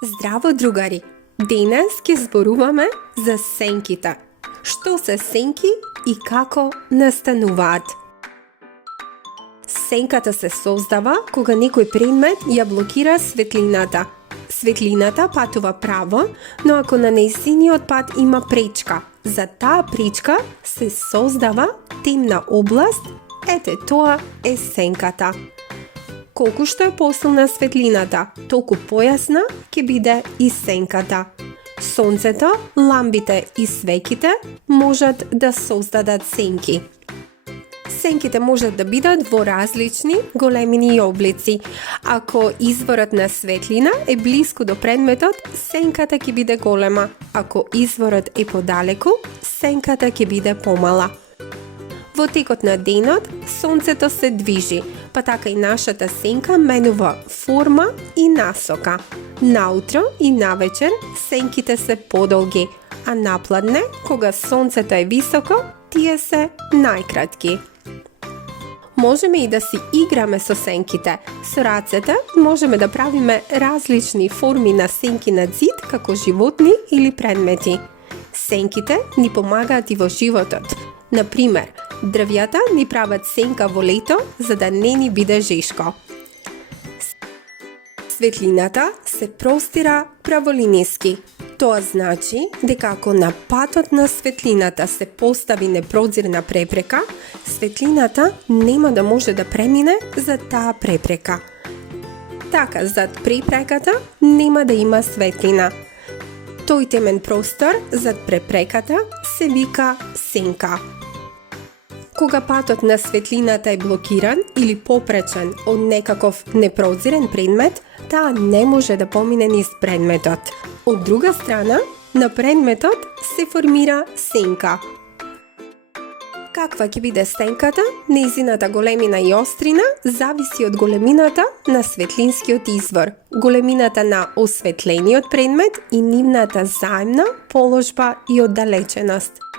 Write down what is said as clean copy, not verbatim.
Здраво, другари! Денес ќе зборуваме за сенките. Што се сенки и како настануваат? Сенката се создава кога некој предмет ја блокира светлината. Светлината патува право, но ако на нејзиниот пат има пречка, за таа пречка се создава темна област, ете тоа е сенката. Колку што е посилна светлината, толку појасна ќе биде и сенката. Сонцето, ламбите и свеќите можат да создадат сенки. Сенките можат да бидат во различни големини и облици. Ако изворот на светлина е блиску до предметот, сенката ќе биде голема. Ако изворот е подалеку, сенката ќе биде помала. Во текот на денот, сонцето се движи, па така и нашата сенка менува форма и насока. Наутро и навечер сенките се подолги, а напладне, кога сонцето е високо, тие се најкратки. Можеме и да си играме со сенките. Со рацете можеме да правиме различни форми на сенки на ѕид, како животни или предмети. Сенките ни помагаат и во животот. Например, дрвјата ни прават сенка во лето, за да не ни биде жешко. Светлината се простира праволиниски. Тоа значи дека ако на патот на светлината се постави непрозирна препрека, светлината нема да може да премине за таа препрека. Така, зад препреката нема да има светлина. Тој темен простор зад препреката се вика сенка. Кога патот на светлината е блокиран или попречен од некаков непрозирен предмет, таа не може да помине низ предметот. Од друга страна, на предметот се формира сенка. Каква ќе биде сенката, нејзината големина и острина зависи од големината на светлинскиот извор, големината на осветлениот предмет и нивната заемна положба и оддалеченост.